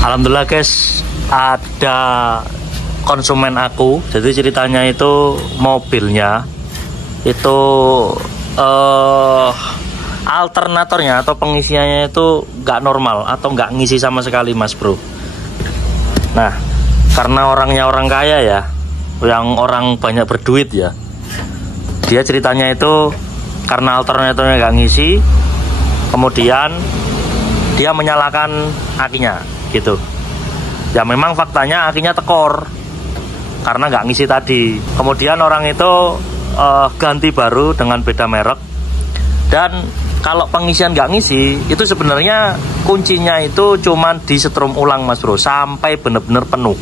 Alhamdulillah guys, ada konsumen aku. Jadi ceritanya itu mobilnya itu alternatornya atau pengisiannya itu nggak normal atau nggak ngisi sama sekali mas bro. Nah karena orangnya orang kaya ya, yang orang banyak berduit ya, dia ceritanya itu karena alternatornya nggak ngisi, kemudian dia menyalakan akinya gitu ya. Memang faktanya akinya tekor karena nggak ngisi tadi. Kemudian orang itu ganti baru dengan beda merek. Dan kalau pengisian nggak ngisi itu sebenarnya kuncinya itu cuman disetrum ulang mas bro sampai bener-bener penuh.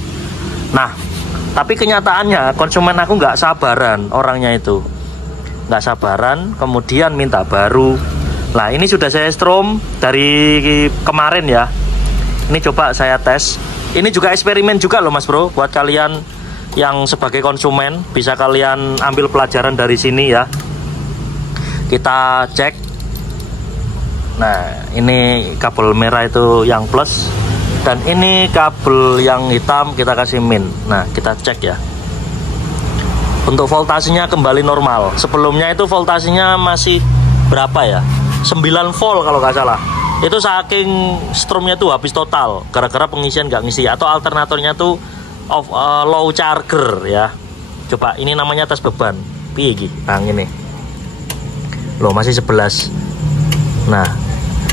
Nah tapi kenyataannya konsumen aku nggak sabaran, orangnya itu nggak sabaran, kemudian minta baru. Nah ini sudah saya strom dari kemarin ya. Ini coba saya tes. Ini juga eksperimen juga loh mas bro. Buat kalian yang sebagai konsumen, bisa kalian ambil pelajaran dari sini ya. Kita cek. Nah ini kabel merah itu yang plus, dan ini kabel yang hitam kita kasih min. Nah kita cek ya. Untuk voltasenya kembali normal. Sebelumnya itu voltasenya masih berapa ya, 9 volt kalau nggak salah. Itu saking stromnya tuh habis total gara-gara pengisian nggak ngisi atau alternatornya tuh low charger ya. Coba ini namanya tes beban piye iki. Nah ini loh masih 11. Nah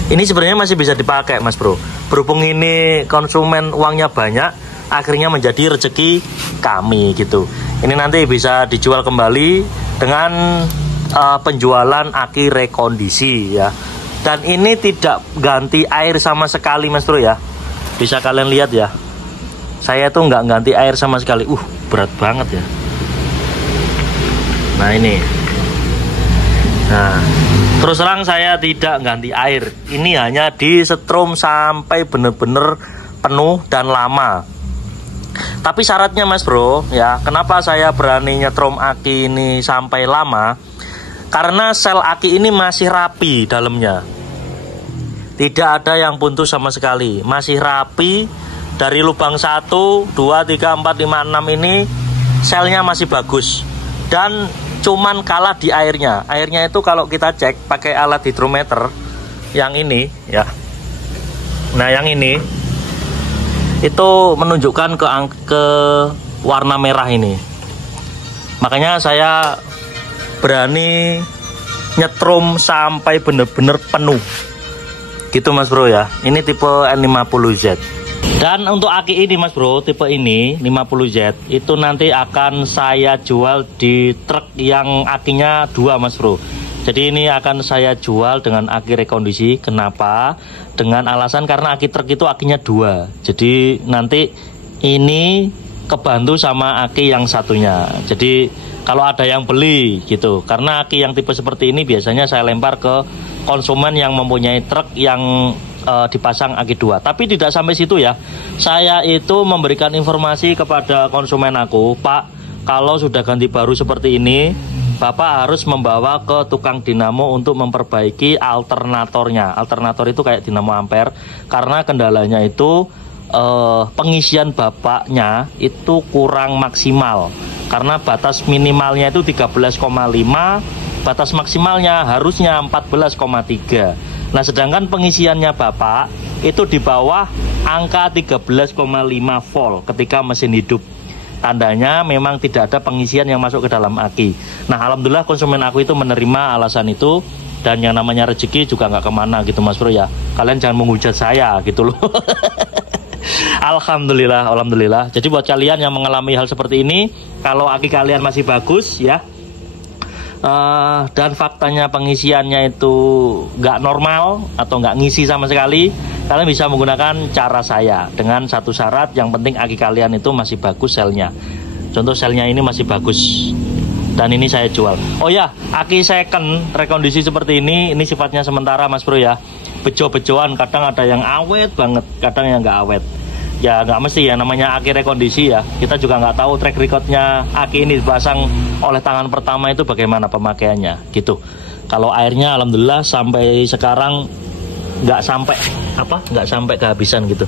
ini sebenarnya masih bisa dipakai mas bro. Berhubung ini konsumen uangnya banyak, akhirnya menjadi rezeki kami gitu. Ini nanti bisa dijual kembali dengan penjualan aki rekondisi ya. Dan ini tidak ganti air sama sekali mas bro ya. Bisa kalian lihat ya, saya tuh nggak ganti air sama sekali. Berat banget ya. Nah ini. Nah terus terang saya tidak ganti air. Ini hanya disetrum sampai bener-bener penuh dan lama. Tapi syaratnya mas bro ya, kenapa saya berani nyetrum aki ini sampai lama? Karena sel aki ini masih rapi dalamnya. Tidak ada yang buntu sama sekali. Masih rapi. Dari lubang 1, 2, 3, 4, 5, 6 ini selnya masih bagus. Dan cuman kalah di airnya. Airnya itu kalau kita cek pakai alat hidrometer yang ini ya. Nah yang ini itu menunjukkan ke warna merah ini. Makanya saya berani nyetrum sampai bener-bener penuh gitu mas bro ya. Ini tipe N50Z. Dan untuk aki ini mas bro, tipe ini 50Z itu nanti akan saya jual di truk yang akinya 2 mas bro. Jadi ini akan saya jual dengan aki rekondisi. Kenapa? Dengan alasan karena aki truk itu akinya 2. Jadi nanti ini kebantu sama aki yang satunya. Jadi kalau ada yang beli gitu, karena aki yang tipe seperti ini biasanya saya lempar ke konsumen yang mempunyai truk yang dipasang aki 2. Tapi tidak sampai situ ya. Saya itu memberikan informasi kepada konsumen aku, Pak, kalau sudah ganti baru seperti ini, Bapak harus membawa ke tukang dinamo untuk memperbaiki alternatornya. Alternator itu kayak dinamo ampere, karena kendalanya itu pengisian bapaknya itu kurang maksimal. Karena batas minimalnya itu 13,5, batas maksimalnya harusnya 14,3. Nah sedangkan pengisiannya bapak itu di bawah angka 13,5 volt ketika mesin hidup. Tandanya memang tidak ada pengisian yang masuk ke dalam aki. Nah alhamdulillah konsumen aku itu menerima alasan itu. Dan yang namanya rezeki juga nggak kemana gitu mas bro ya. Kalian jangan menghujat saya gitu loh. Alhamdulillah, alhamdulillah. Jadi buat kalian yang mengalami hal seperti ini, kalau aki kalian masih bagus ya, dan faktanya pengisiannya itu nggak normal atau nggak ngisi sama sekali, kalian bisa menggunakan cara saya dengan satu syarat. Yang penting aki kalian itu masih bagus selnya. Contoh selnya ini masih bagus dan ini saya jual. Oh ya, aki second rekondisi seperti ini sifatnya sementara mas bro ya. Bejo-bejoan, kadang ada yang awet banget, kadang yang nggak awet. Ya nggak mesti ya, namanya aki rekondisi ya. Kita juga nggak tahu track recordnya aki ini dipasang oleh tangan pertama itu bagaimana pemakaiannya gitu. Kalau airnya alhamdulillah sampai sekarang nggak sampai kehabisan gitu.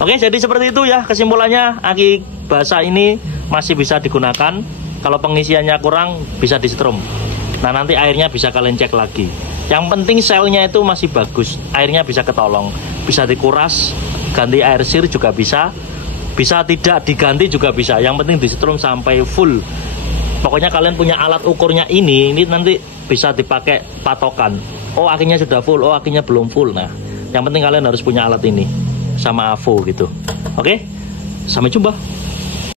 Oke, jadi seperti itu ya kesimpulannya. Aki basah ini masih bisa digunakan. Kalau pengisiannya kurang bisa disetrum. Nah, nanti airnya bisa kalian cek lagi. Yang penting selnya itu masih bagus, airnya bisa ketolong, bisa dikuras, ganti air sir juga bisa tidak diganti juga bisa. Yang penting disetrum sampai full. Pokoknya kalian punya alat ukurnya ini nanti bisa dipakai patokan. Oh, akinya sudah full, oh akinya belum full. Nah, yang penting kalian harus punya alat ini sama AVO gitu. Oke, sampai jumpa.